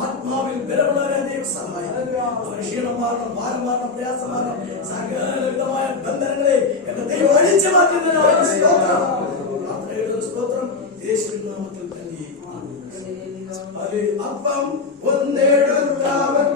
ആത്മാവിൽ ബലമുള്ളവരെ സഹായം ക്ഷീണമാരണം ഭാരമാരണം പ്രയാസമാരണം സകലവിധമായ ബന്ധനങ്ങളെ എന്റെ ദൈവം അഴിച്ചു മാറ്റുന്നതിനായ സ്തോത്രം യേശുവിൻ നാമത്തിൽ തന്നെ. അപ്പം ഒന്നെടുത്തവൻ